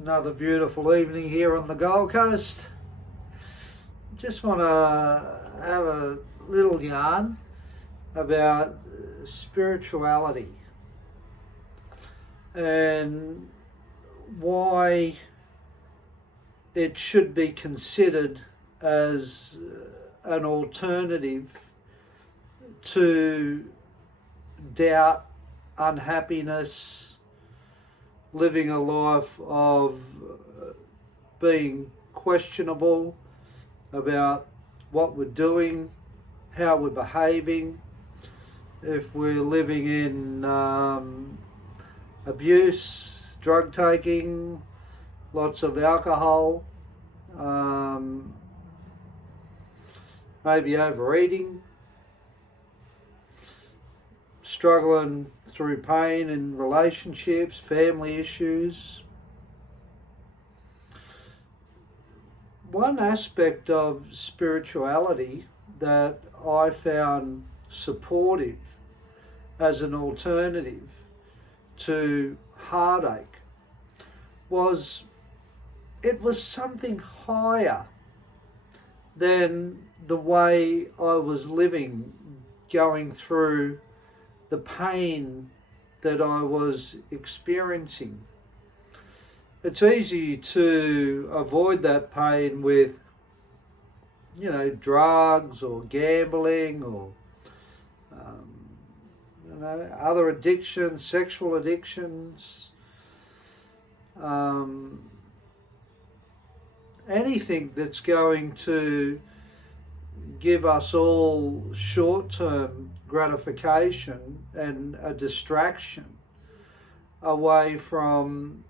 Another beautiful evening here on the Gold Coast. Just want to have a little yarn about spirituality and why it should be considered as an alternative to doubt, unhappiness, living a life of being questionable about what we're doing, how we're behaving, if we're living in abuse, drug taking, lots of alcohol, maybe overeating, struggling through pain in relationships, family issues. One aspect of spirituality that I found supportive as an alternative to heartache was it was something higher than the way I was living, going through the pain that I was experiencing. It's easy to avoid that pain with, drugs or gambling or, other addictions, sexual addictions, anything that's going to give us all short-term gratification and a distraction away from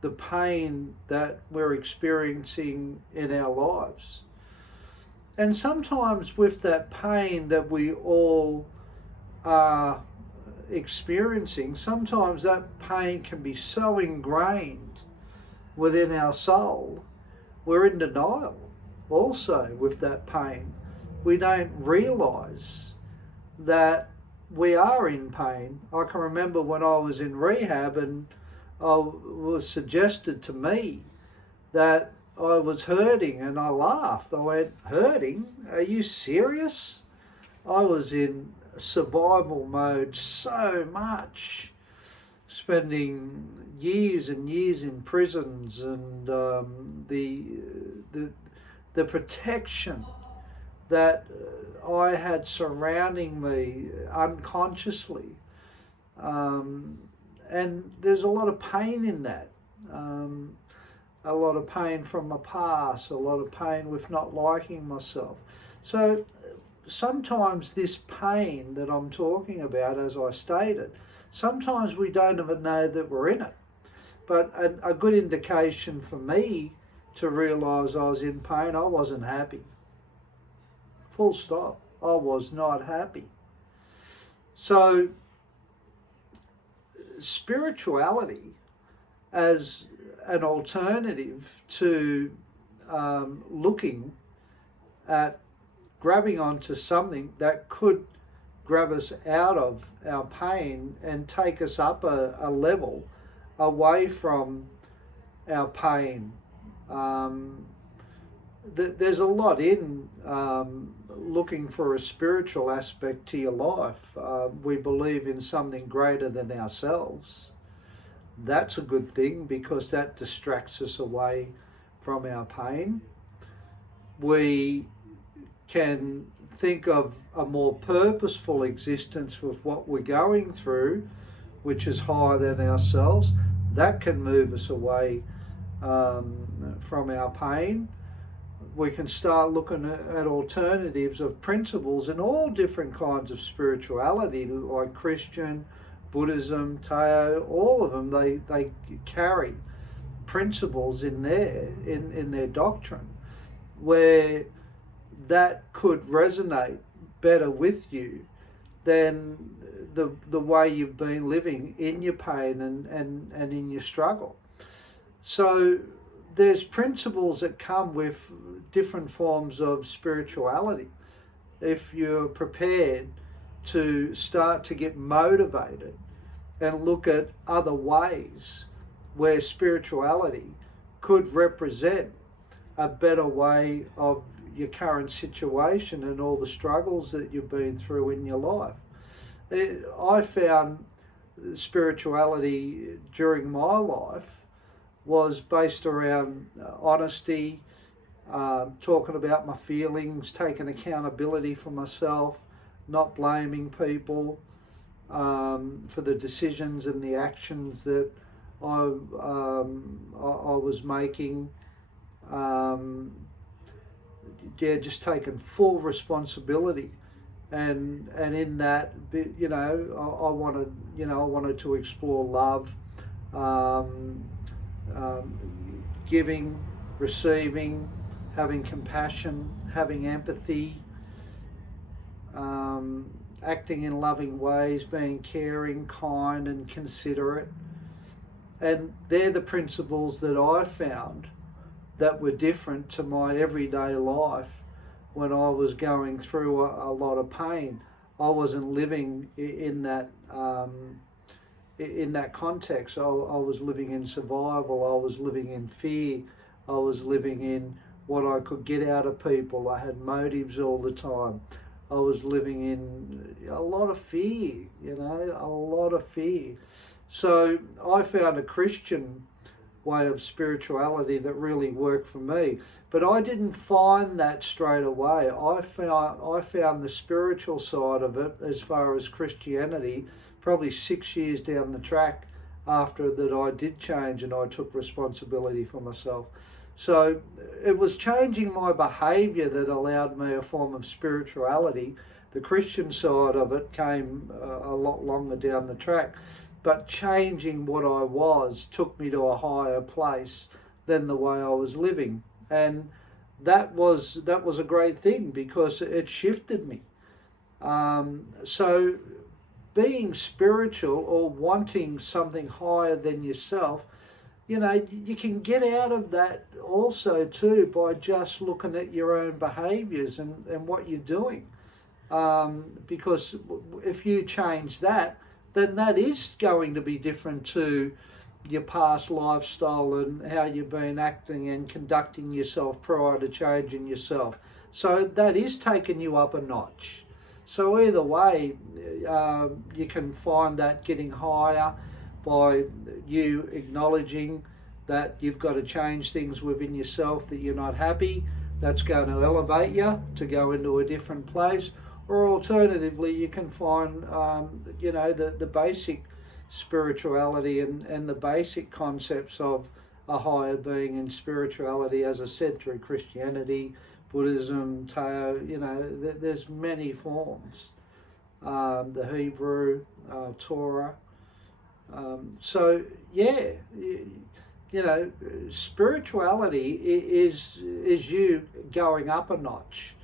the pain that we're experiencing in our lives. And sometimes with that pain that we all are experiencing, sometimes that pain can be so ingrained within our soul, we're in denial also with that pain. We don't realise that we are in pain. I can remember when I was in rehab and it was suggested to me that I was hurting, and I laughed. I went, "Hurting? Are you serious?" I was in survival mode so much, spending years and years in prisons, and the protection that I had surrounding me unconsciously. And there's a lot of pain in that. A lot of pain from my past, a lot of pain with not liking myself. So sometimes this pain that I'm talking about, as I stated, sometimes we don't even know that we're in it. But a good indication for me to realise I was in pain, I wasn't happy. Full stop. I was not happy. So spirituality as an alternative to looking at grabbing onto something that could grab us out of our pain and take us up a level away from our pain. There's a lot in looking for a spiritual aspect to your life. We believe in something greater than ourselves. That's a good thing because that distracts us away from our pain. We can think of a more purposeful existence with what we're going through, which is higher than ourselves. That can move us away from our pain. We can start looking at alternatives of principles in all different kinds of spirituality, like Christian, Buddhism, Tao, all of them, they carry principles in their doctrine where that could resonate better with you than the way you've been living in your pain and in your struggle. So there's principles that come with different forms of spirituality. If you're prepared to start to get motivated and look at other ways where spirituality could represent a better way of your current situation and all the struggles that you've been through in your life. I found spirituality during my life was based around honesty, talking about my feelings, taking accountability for myself, not blaming people for the decisions and the actions that I was making. Just taking full responsibility, and in that, I wanted to explore love, giving, receiving, having compassion, having empathy, acting in loving ways, being caring, kind, and considerate. And they're the principles that I found that were different to my everyday life when I was going through a lot of pain. I wasn't living in that context. I was living in survival. I was living in fear. I was living in what I could get out of people. I had motives all the time. I was living in a lot of fear, a lot of fear. So I found a Christian way of spirituality that really worked for me. But I didn't find that straight away. I found the spiritual side of it, as far as Christianity, probably 6 years down the track after that I did change and I took responsibility for myself. So it was changing my behaviour that allowed me a form of spirituality. The Christian side of it came a lot longer down the track. But changing what I was took me to a higher place than the way I was living. And that was a great thing because it shifted me. So being spiritual or wanting something higher than yourself, you can get out of that also too by just looking at your own behaviours and what you're doing. Because if you change that, then that is going to be different to your past lifestyle and how you've been acting and conducting yourself prior to changing yourself. So that is taking you up a notch. So either way, you can find that getting higher by you acknowledging that you've got to change things within yourself, that you're not happy. That's going to elevate you to go into a different place. Or alternatively, you can find, the basic spirituality and the basic concepts of a higher being and spirituality, as I said, through Christianity, Buddhism, Tao, there's many forms. The Hebrew, Torah. Spirituality is you going up a notch.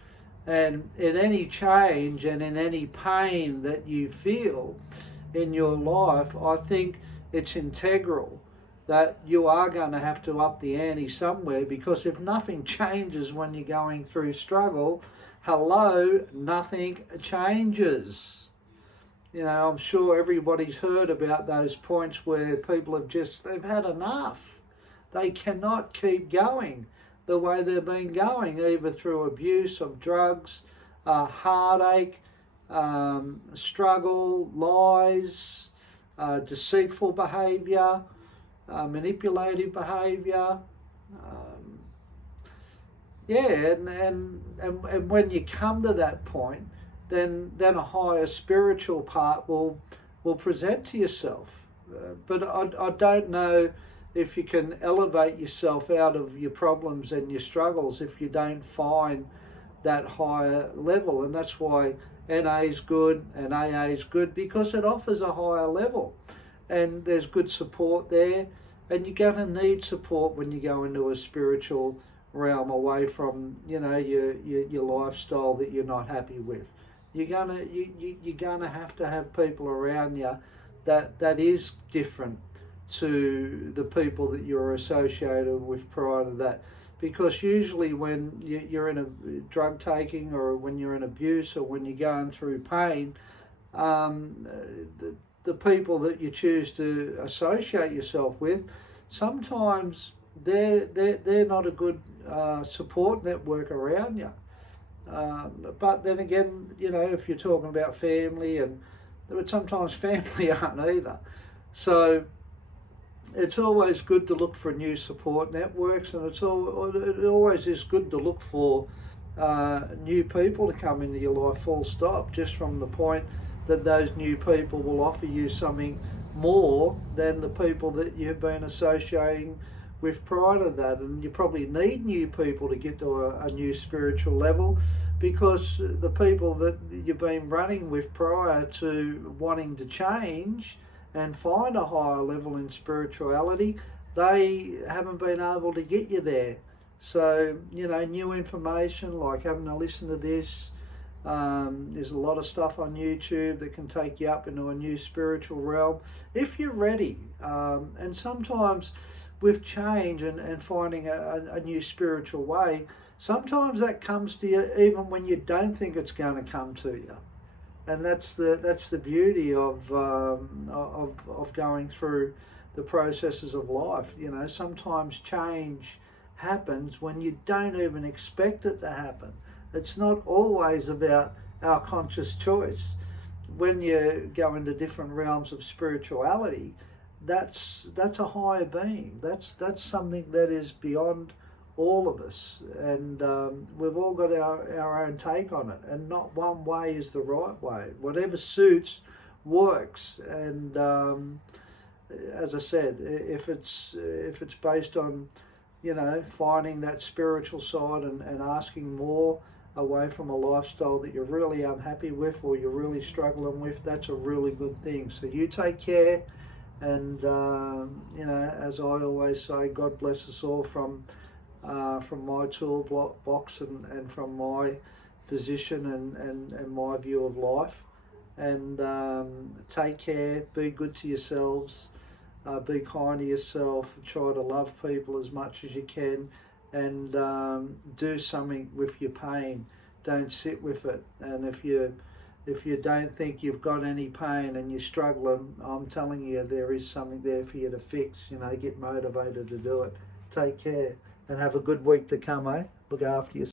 And in any change and in any pain that you feel in your life, I think it's integral that you are going to have to up the ante somewhere, because if nothing changes when you're going through struggle, nothing changes. I'm sure everybody's heard about those points where people they've had enough. They cannot keep going the way they've been going, either through abuse of drugs, heartache, struggle, lies, deceitful behaviour, manipulative behaviour. And when you come to that point, then a higher spiritual part will present to yourself. But I don't know if you can elevate yourself out of your problems and your struggles if you don't find that higher level. And that's why NA is good and AA is good, because it offers a higher level and there's good support there. And you're going to need support when you go into a spiritual realm away from your lifestyle that you're not happy with. You're gonna have to have people around you that is different to the people that you're associated with prior to that. Because usually when you're in a drug taking, or when you're in abuse, or when you're going through pain, the people that you choose to associate yourself with, sometimes they're not a good support network around you. But then again, you know, if you're talking about family, and sometimes family aren't either. So it's always good to look for new support networks, and it always is good to look for new people to come into your life, full stop, just from the point that those new people will offer you something more than the people that you've been associating with prior to that. And you probably need new people to get to a new spiritual level, because the people that you've been running with prior to wanting to change and find a higher level in spirituality, they haven't been able to get you there. So, you know, new information like having to listen to this, there's a lot of stuff on YouTube that can take you up into a new spiritual realm if you're ready. And sometimes with change and finding a new spiritual way, sometimes that comes to you even when you don't think it's going to come to you. And that's the beauty of going through the processes of life. You know, sometimes change happens when you don't even expect it to happen. It's not always about our conscious choice. When you go into different realms of spirituality, that's a higher being. That's something that is beyond all of us, and we've all got our own take on it, and not one way is the right way. Whatever suits works. And as I said, if it's based on, you know, finding that spiritual side and asking more away from a lifestyle that you're really unhappy with or you're really struggling with, that's a really good thing. So you take care, and you know, as I always say, God bless us all from my toolbox and from my position and my view of life. And take care, be good to yourselves, be kind to yourself, try to love people as much as you can, and do something with your pain. Don't sit with it. And if you don't think you've got any pain and you're struggling, I'm telling you, there is something there for you to fix. You know, get motivated to do it. Take care and have a good week to come, eh? Look after yourself.